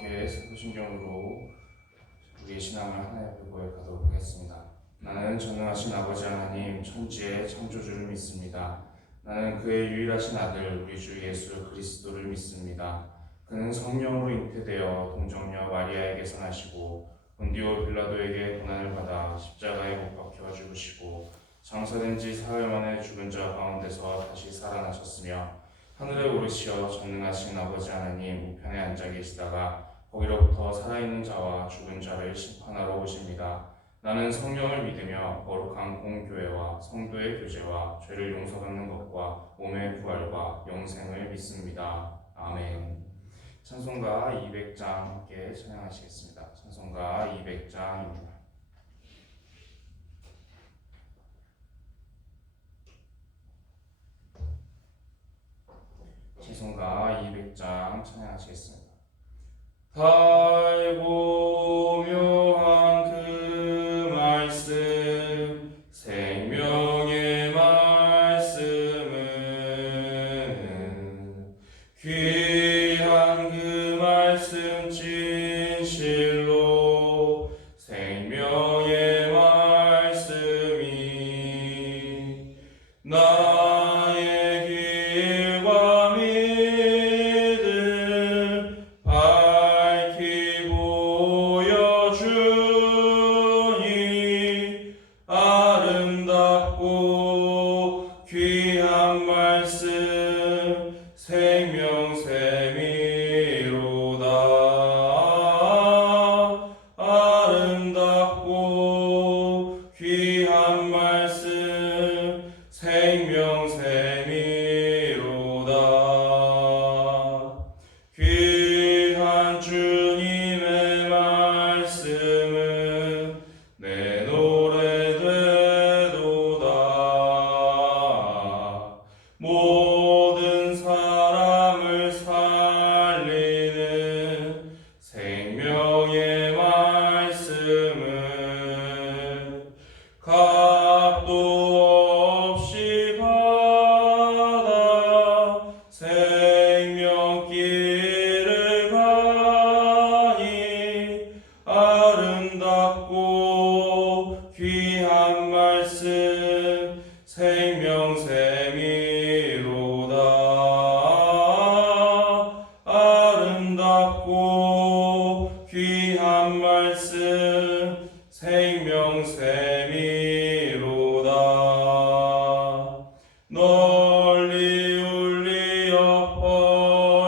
함께 사도신경으로 우리의 신앙을 하나의 보고해 가도록 하겠습니다. 나는 전능하신 아버지 하나님 천지의 창조주를 믿습니다. 나는 그의 유일하신 아들 우리 주 예수 그리스도를 믿습니다. 그는 성령으로 잉태되어 동정녀 마리아에게서 나시고 본디오 빌라도에게 고난을 받아 십자가에 못 박혀 죽으시고 장사된 지 사흘 만에 죽은 자 가운데서 다시 살아나셨으며 하늘에 오르시어 전능하신 아버지 하나님 우편에 앉아 계시다가 거기로부터 살아있는 자와 죽은 자를 심판하러 오십니다. 나는 성령을 믿으며 거룩한 공교회와 성도의 교제와 죄를 용서받는 것과 몸의 부활과 영생을 믿습니다. 아멘. 찬송가 200장 함께 찬양하시겠습니다. 찬송가 200장입니다. 찬송가 200장 찬양하시겠습니다. 달고 묘한 그 말씀 생명의 말씀은 귀한 그 말씀 진실로 생명의 말씀이 나의 길과 믿음 밝히 보여주니 아름답고 귀한 말씀 생명샘이로다. 아름답고 귀한 말씀 생명샘이로다. 귀한 주님의 말씀은 내 노래 되도다. 모든 사람을 살리는 생명의 말씀은 값도 없이 받아 생명길을 가니 아름답고 귀한 말씀 생명샘이로다. 아름답고 귀한 말씀 생명샘이로다. 널리 울리어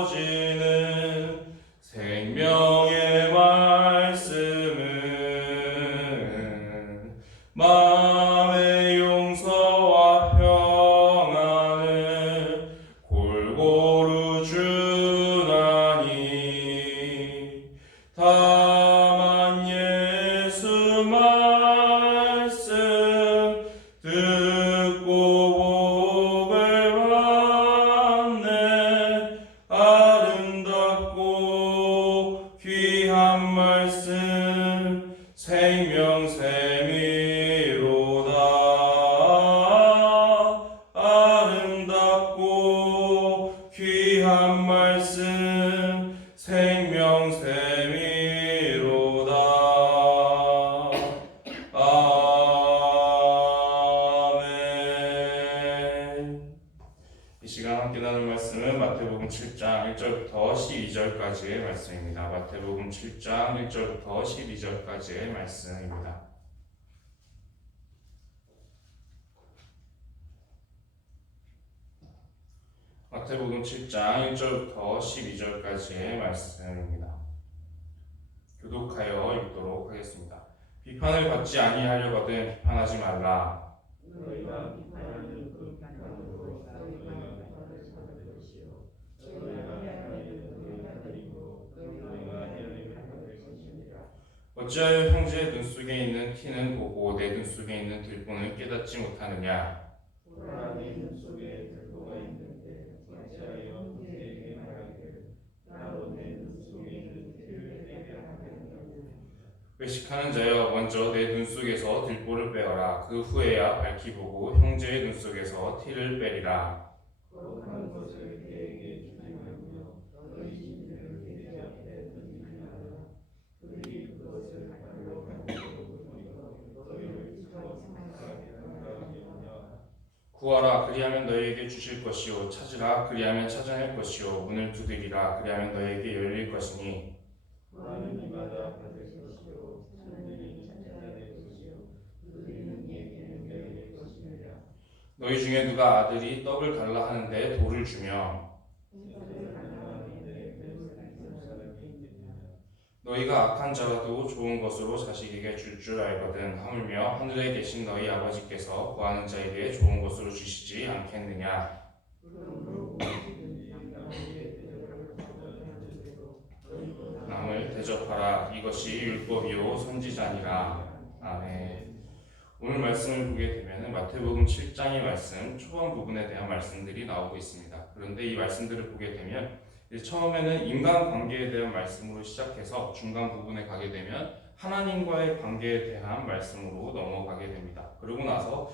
퍼지는 생명의 말씀은 마음의 용서와 평안을 골고루 주나니 다만 예수 말씀 듣고 복을 받네. 아름답고 귀한 말씀 생명샘이로다. 아름답고 귀한 말씀 생명샘이로다. 아멘. 이 시간 함께 나눌 말씀은 마태복음 7장 1절부터 12절까지의 말씀입니다. 마태복음 7장 1절부터 12절까지의 말씀입니다. 마태복음 7장 1절부터 12절까지의 말씀입니다. 교독하여 읽도록 하겠습니다. 비판을 받지 아니하려거든 비판하지 말라. 너희가 비판하는 그 비판으로 너희가 비판을 받을 것이요 너희가 하나님을 너희가 드리고 너희가 하나님을 받을 것이니라. 어찌하여 형제의 눈 속에 있는 티는 보고 내 눈 속에 있는 들보는 깨닫지 못하느냐? 보라 내 눈 속에 들보가 있는데 어찌하여 형제에게 말하기를 나로 내 눈 속에 있는 티를 빼게 하겠느냐. 외식하는 자여 먼저 내 눈 속에서 들보를 빼어라. 그 후에야 밝히 보고 형제의 눈 속에서 티를 빼리라. 거룩한 것을 그에게 주지 말며 너희 신들을 그의 앞에 던지지 구하라 그리하면 너희에게 주실 것이요 찾으라 그리하면 찾아낼 것이요 문을 두드리라 그리하면 너희에게 열릴 것이니 구하는 이마다 받을 것이요 찾는 이는 찾아낼 것이요 두드리는 이에게는 열릴 것이니라. 너희 중에 누가 아들이 떡을 달라 하는데 돌을 주며 떡을 갈망하는데 배를 줄 사람이 있느냐. 너희가 악한 자라도 좋은 것으로 자식에게 줄 줄 알거든 하물며 하늘에 계신 너희 아버지께서 구하는 자에게 좋은 것으로 주시지 않겠느냐. 그러므로 무엇이든지 남에게 대접을 받으면 되도록 너희도 남을 대접하라 이것이 율법이요 선지자니라. 아멘. 오늘 말씀을 보게 되면 마태복음 7장의 말씀 초반 부분에 대한 말씀들이 나오고 있습니다. 그런데 이 말씀들을 보게 되면 처음에는 인간관계에 대한 말씀으로 시작해서 중간 부분에 가게 되면 하나님과의 관계에 대한 말씀으로 넘어가게 됩니다. 그러고 나서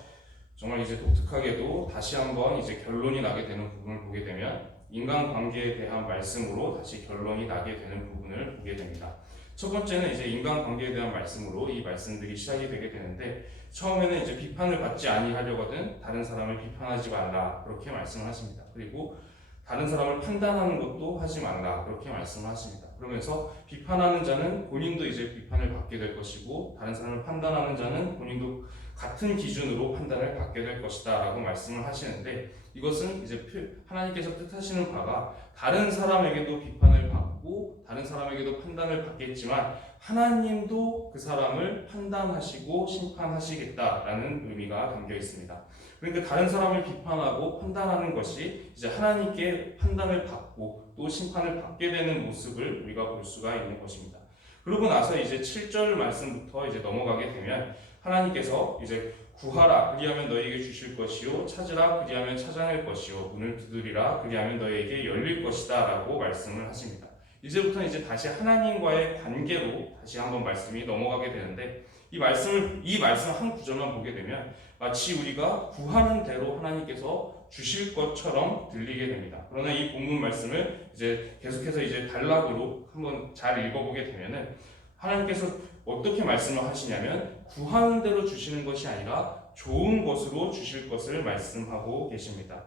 정말 이제 독특하게도 다시 한번 이제 결론이 나게 되는 부분을 보게 되면 인간관계에 대한 말씀으로 다시 결론이 나게 되는 부분을 보게 됩니다. 첫 번째는 이제 인간관계에 대한 말씀으로 이 말씀들이 시작이 되게 되는데 처음에는 이제 비판을 받지 아니하려거든 다른 사람을 비판하지 말라 그렇게 말씀을 하십니다. 그리고 다른 사람을 판단하는 것도 하지 말라 그렇게 말씀을 하십니다. 그러면서 비판하는 자는 본인도 이제 비판을 받게 될 것이고 다른 사람을 판단하는 자는 본인도 같은 기준으로 판단을 받게 될 것이다 라고 말씀을 하시는데 이것은 이제 하나님께서 뜻하시는 바가 다른 사람에게도 비판을 받고 다른 사람에게도 판단을 받겠지만 하나님도 그 사람을 판단하시고 심판하시겠다라는 의미가 담겨 있습니다. 그러니까 다른 사람을 비판하고 판단하는 것이 이제 하나님께 판단을 받고 또 심판을 받게 되는 모습을 우리가 볼 수가 있는 것입니다. 그러고 나서 이제 7절 말씀부터 이제 넘어가게 되면 하나님께서 이제 구하라 그리하면 너희에게 주실 것이요 찾으라 그리하면 찾아낼 것이요 문을 두드리라 그리하면 너희에게 열릴 것이다 라고 말씀을 하십니다. 이제부터는 이제 다시 하나님과의 관계로 다시 한번 말씀이 넘어가게 되는데 이 말씀 한 구절만 보게 되면 마치 우리가 구하는 대로 하나님께서 주실 것처럼 들리게 됩니다. 그러나 이 본문 말씀을 이제 계속해서 이제 단락으로 한번 잘 읽어보게 되면은 하나님께서 어떻게 말씀을 하시냐면 구하는 대로 주시는 것이 아니라 좋은 것으로 주실 것을 말씀하고 계십니다.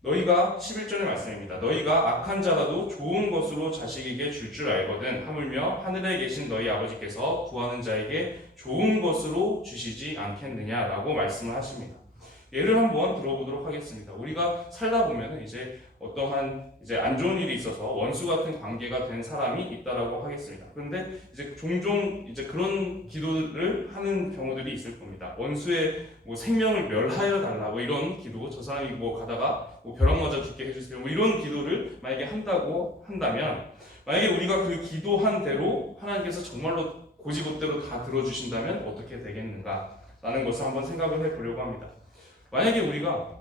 너희가 11절의 말씀입니다. 너희가 악한 자라도 좋은 것으로 자식에게 줄 줄 알거든 하물며 하늘에 계신 너희 아버지께서 구하는 자에게 좋은 것으로 주시지 않겠느냐라고 말씀을 하십니다. 예를 한번 들어보도록 하겠습니다. 우리가 살다 보면 이제 어떠한 이제 안 좋은 일이 있어서 원수 같은 관계가 된 사람이 있다라고 하겠습니다. 그런데 이제 종종 이제 그런 기도를 하는 경우들이 있을 겁니다. 원수의 뭐 생명을 멸하여 달라 뭐 이런 기도, 저 사람이 뭐 가다가 뭐 벼락 맞아 죽게 해주세요 뭐 이런 기도를 만약에 한다고 한다면 만약에 우리가 그 기도한 대로 하나님께서 정말로 고지곳대로 다 들어주신다면 어떻게 되겠는가 라는 것을 한번 생각을 해보려고 합니다. 만약에 우리가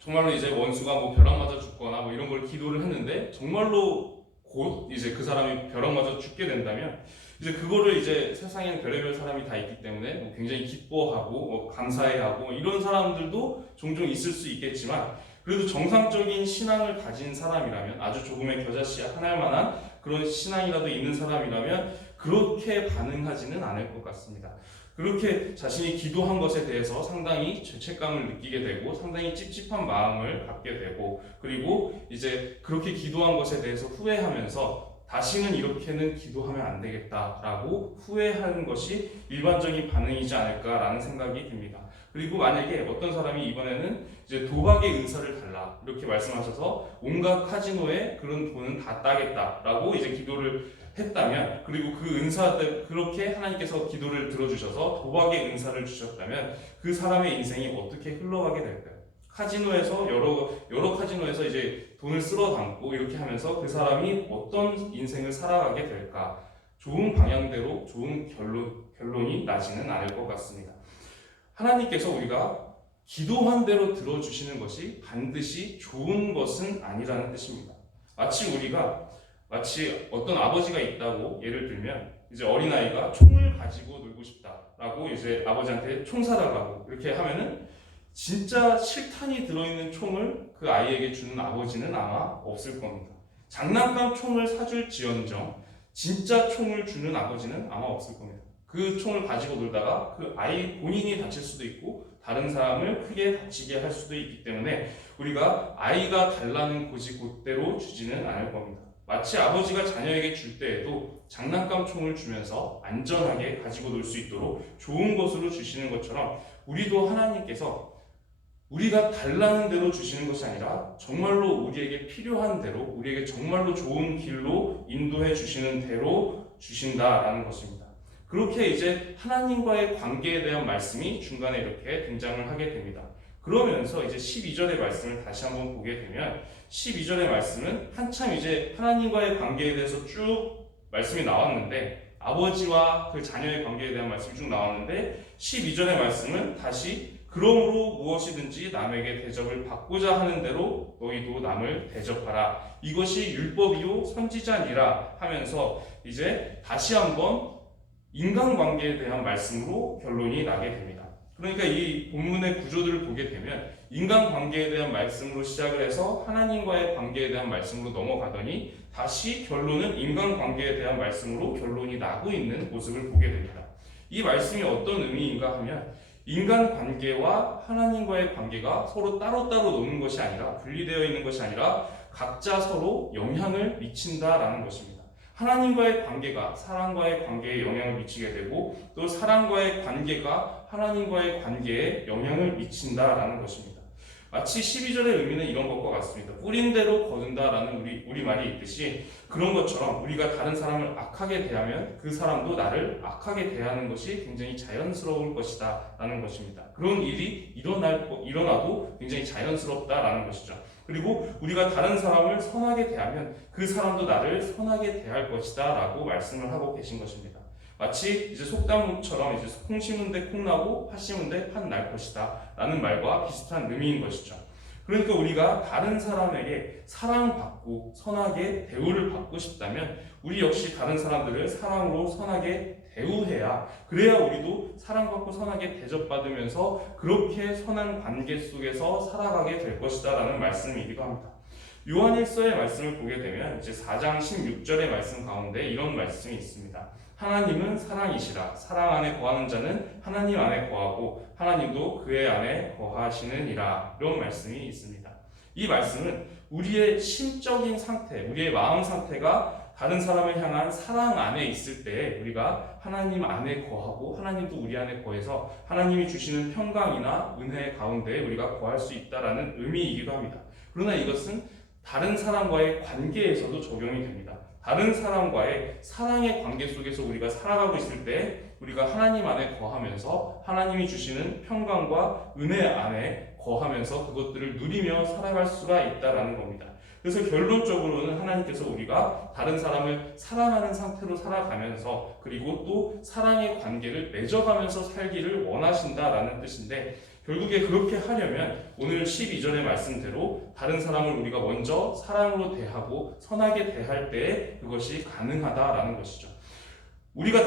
정말로 이제 원수가 뭐 벼락 맞아 죽거나 뭐 이런 걸 기도를 했는데 정말로 곧 이제 그 사람이 벼락 맞아 죽게 된다면 이제 그거를 이제 세상에는 별의별 사람이 다 있기 때문에 뭐 굉장히 기뻐하고 뭐 감사해하고 이런 사람들도 종종 있을 수 있겠지만 그래도 정상적인 신앙을 가진 사람이라면 아주 조금의 겨자씨 하나일 만한 그런 신앙이라도 있는 사람이라면 그렇게 반응하지는 않을 것 같습니다. 그렇게 자신이 기도한 것에 대해서 상당히 죄책감을 느끼게 되고 상당히 찝찝한 마음을 갖게 되고 그리고 이제 그렇게 기도한 것에 대해서 후회하면서 다시는 이렇게는 기도하면 안 되겠다라고 후회하는 것이 일반적인 반응이지 않을까라는 생각이 듭니다. 그리고 만약에 어떤 사람이 이번에는 이제 도박의 은사를 달라 이렇게 말씀하셔서 온갖 카지노에 그런 돈은 다 따겠다라고 이제 기도를 했다면 그리고 그 은사들 그렇게 하나님께서 기도를 들어주셔서 도박의 은사를 주셨다면 그 사람의 인생이 어떻게 흘러가게 될까요? 카지노에서 여러 카지노에서 이제 돈을 쓸어 담고 이렇게 하면서 그 사람이 어떤 인생을 살아가게 될까? 좋은 방향대로 좋은 결론이 나지는 않을 것 같습니다. 하나님께서 우리가 기도한 대로 들어주시는 것이 반드시 좋은 것은 아니라는 뜻입니다. 마치 어떤 아버지가 있다고 예를 들면 이제 어린아이가 총을 가지고 놀고 싶다라고 이제 아버지한테 총 사달라고 이렇게 하면은 진짜 실탄이 들어있는 총을 그 아이에게 주는 아버지는 아마 없을 겁니다. 장난감 총을 사줄지언정 진짜 총을 주는 아버지는 아마 없을 겁니다. 그 총을 가지고 놀다가 그 아이 본인이 다칠 수도 있고 다른 사람을 크게 다치게 할 수도 있기 때문에 우리가 아이가 달라는 고지 곧대로 주지는 않을 겁니다. 마치 아버지가 자녀에게 줄 때에도 장난감 총을 주면서 안전하게 가지고 놀 수 있도록 좋은 것으로 주시는 것처럼 우리도 하나님께서 우리가 달라는 대로 주시는 것이 아니라 정말로 우리에게 필요한 대로, 우리에게 정말로 좋은 길로 인도해 주시는 대로 주신다라는 것입니다. 그렇게 이제 하나님과의 관계에 대한 말씀이 중간에 이렇게 등장을 하게 됩니다. 그러면서 이제 12절의 말씀을 다시 한번 보게 되면 12절의 말씀은 한참 이제 하나님과의 관계에 대해서 쭉 말씀이 나왔는데, 아버지와 그 자녀의 관계에 대한 말씀이 쭉 나왔는데 12절의 말씀은 다시 그러므로 무엇이든지 남에게 대접을 받고자 하는 대로 너희도 남을 대접하라. 이것이 율법이요 선지자니라 하면서 이제 다시 한번 인간관계에 대한 말씀으로 결론이 나게 됩니다. 그러니까 이 본문의 구조들을 보게 되면 인간관계에 대한 말씀으로 시작을 해서 하나님과의 관계에 대한 말씀으로 넘어가더니 다시 결론은 인간관계에 대한 말씀으로 결론이 나고 있는 모습을 보게 됩니다. 이 말씀이 어떤 의미인가 하면 인간관계와 하나님과의 관계가 서로 따로따로 노는 것이 아니라, 분리되어 있는 것이 아니라 각자 서로 영향을 미친다라는 것입니다. 하나님과의 관계가 사랑과의 관계에 영향을 미치게 되고, 또 사랑과의 관계가 하나님과의 관계에 영향을 미친다라는 것입니다. 마치 12절의 의미는 이런 것과 같습니다. 뿌린 대로 거둔다라는 우리말이 있듯이 그런 것처럼 우리가 다른 사람을 악하게 대하면 그 사람도 나를 악하게 대하는 것이 굉장히 자연스러울 것이다 라는 것입니다. 그런 일이 일어나도 굉장히 자연스럽다라는 것이죠. 그리고 우리가 다른 사람을 선하게 대하면 그 사람도 나를 선하게 대할 것이다 라고 말씀을 하고 계신 것입니다. 마치 이제 속담처럼 이제 콩 심은데 콩 나고 팥 심은데 팥 날 것이다 라는 말과 비슷한 의미인 것이죠. 그러니까 우리가 다른 사람에게 사랑받고 선하게 대우를 받고 싶다면 우리 역시 다른 사람들을 사랑으로 선하게 대우해야, 그래야 우리도 사랑받고 선하게 대접받으면서 그렇게 선한 관계 속에서 살아가게 될 것이다 라는 말씀이기도 합니다. 요한일서의 말씀을 보게 되면 이제 4장 16절의 말씀 가운데 이런 말씀이 있습니다. 하나님은 사랑이시라. 사랑 안에 거하는 자는 하나님 안에 거하고 하나님도 그의 안에 거하시느니라. 이런 말씀이 있습니다. 이 말씀은 우리의 심적인 상태, 우리의 마음 상태가 다른 사람을 향한 사랑 안에 있을 때 우리가 하나님 안에 거하고 하나님도 우리 안에 거해서 하나님이 주시는 평강이나 은혜 가운데 우리가 거할 수 있다라는 의미이기도 합니다. 그러나 이것은 다른 사람과의 관계에서도 적용이 됩니다. 다른 사람과의 사랑의 관계 속에서 우리가 살아가고 있을 때 우리가 하나님 안에 거하면서 하나님이 주시는 평강과 은혜 안에 거하면서 그것들을 누리며 살아갈 수가 있다라는 겁니다. 그래서 결론적으로는 하나님께서 우리가 다른 사람을 사랑하는 상태로 살아가면서 그리고 또 사랑의 관계를 맺어가면서 살기를 원하신다라는 뜻인데, 결국에 그렇게 하려면 오늘 12절의 말씀대로 다른 사람을 우리가 먼저 사랑으로 대하고 선하게 대할 때 그것이 가능하다라는 것이죠. 우리가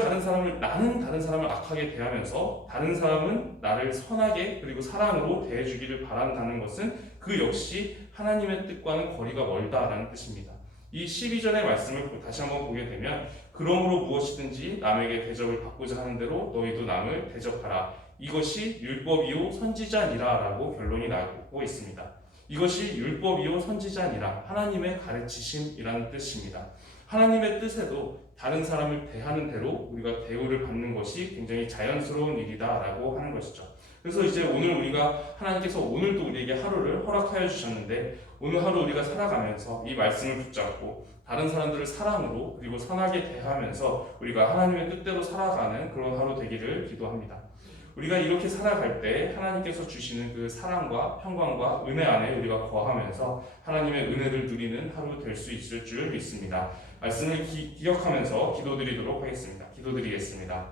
나는 다른 사람을 악하게 대하면서 다른 사람은 나를 선하게 그리고 사랑으로 대해주기를 바란다는 것은 그 역시 하나님의 뜻과는 거리가 멀다라는 뜻입니다. 이 12절의 말씀을 다시 한번 보게 되면 그러므로 무엇이든지 남에게 대접을 받고자 하는 대로 너희도 남을 대접하라. 이것이 율법이요 선지자니라 라고 결론이 나고 있습니다. 이것이 율법이요 선지자니라, 하나님의 가르치심이라는 뜻입니다. 하나님의 뜻에도 다른 사람을 대하는 대로 우리가 대우를 받는 것이 굉장히 자연스러운 일이다라고 하는 것이죠. 그래서 이제 오늘 우리가 하나님께서 오늘도 우리에게 하루를 허락하여 주셨는데 오늘 하루 우리가 살아가면서 이 말씀을 붙잡고 다른 사람들을 사랑으로 그리고 선하게 대하면서 우리가 하나님의 뜻대로 살아가는 그런 하루 되기를 기도합니다. 우리가 이렇게 살아갈 때 하나님께서 주시는 그 사랑과 평강과 은혜 안에 우리가 거하면서 하나님의 은혜를 누리는 하루 될 수 있을 줄 믿습니다. 말씀을 기억하면서 기도드리도록 하겠습니다. 기도드리겠습니다.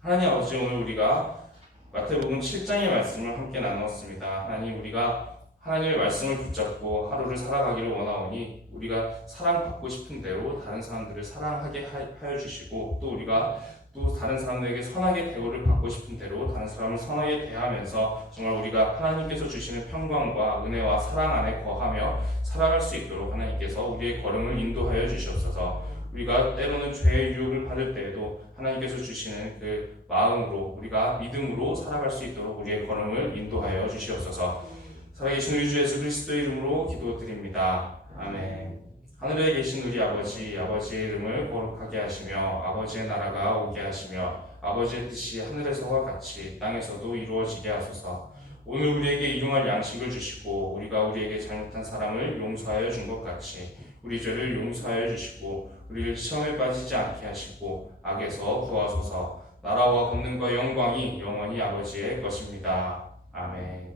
하나님 아버지, 오늘 우리가 마태복음 7장의 말씀을 함께 나누었습니다. 하나님, 우리가 하나님의 말씀을 붙잡고 하루를 살아가기를 원하오니 우리가 사랑받고 싶은 대로 다른 사람들을 사랑하게 하여 주시고, 또 우리가 또 다른 사람들에게 선하게 대우를 받고 싶은 대로 다른 사람을 선하게 대하면서 정말 우리가 하나님께서 주시는 평강과 은혜와 사랑 안에 거하며 살아갈 수 있도록 하나님께서 우리의 걸음을 인도하여 주시옵소서. 우리가 때로는 죄의 유혹을 받을 때에도 하나님께서 주시는 그 마음으로 우리가 믿음으로 살아갈 수 있도록 우리의 걸음을 인도하여 주시옵소서. 살아계신 우리 주 예수 그리스도의 이름으로 기도드립니다. 아멘. 하늘에 계신 우리 아버지, 아버지의 이름을 거룩하게 하시며 아버지의 나라가 오게 하시며 아버지의 뜻이 하늘에서와 같이 땅에서도 이루어지게 하소서. 오늘 우리에게 일용할 양식을 주시고 우리가 우리에게 잘못한 사람을 용서하여 준 것 같이 우리 죄를 용서하여 주시고 우리를 시험에 빠지지 않게 하시고 악에서 구하소서. 나라와 권능과 영광이 영원히 아버지의 것입니다. 아멘.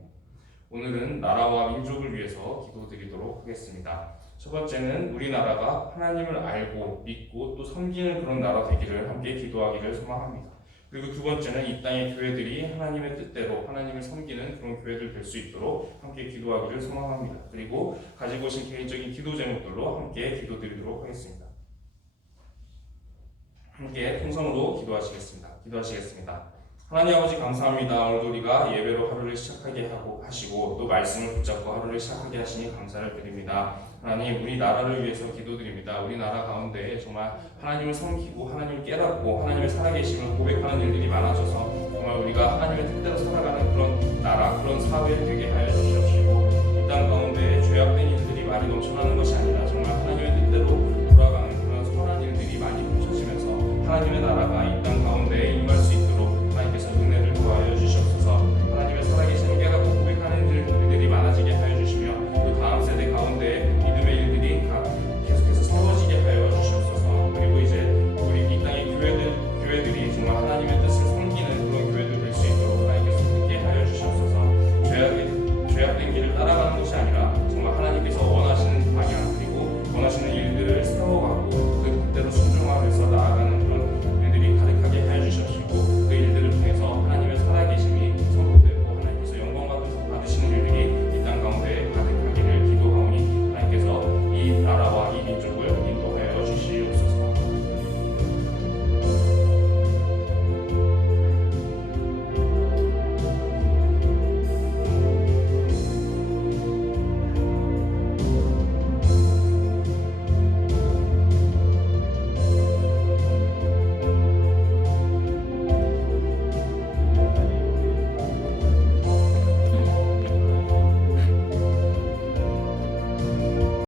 오늘은 나라와 민족을 위해서 기도드리도록 하겠습니다. 첫 번째는 우리나라가 하나님을 알고 믿고 또 섬기는 그런 나라 되기를 함께 기도하기를 소망합니다. 그리고 두 번째는 이 땅의 교회들이 하나님의 뜻대로 하나님을 섬기는 그런 교회들 될 수 있도록 함께 기도하기를 소망합니다. 그리고 가지고 오신 개인적인 기도 제목들로 함께 기도드리도록 하겠습니다. 함께 통성으로 기도하시겠습니다. 하나님 아버지 감사합니다. 오늘도 우리가 예배로 하루를 시작하게 하시고 또 말씀을 붙잡고 하루를 시작하게 하시니 감사를 드립니다. 하나님 우리 나라를 위해서 기도드립니다. 우리 나라 가운데 정말 하나님을 섬기고 하나님을 깨닫고 하나님의 살아계심을 고백하는 일들이 많아져서 정말 우리가 하나님의 뜻대로 살아가는 그런 나라 그런 사회 되게 하여 주시옵시고 이 땅 가운데 죄악된 일들이 많이 넘쳐나는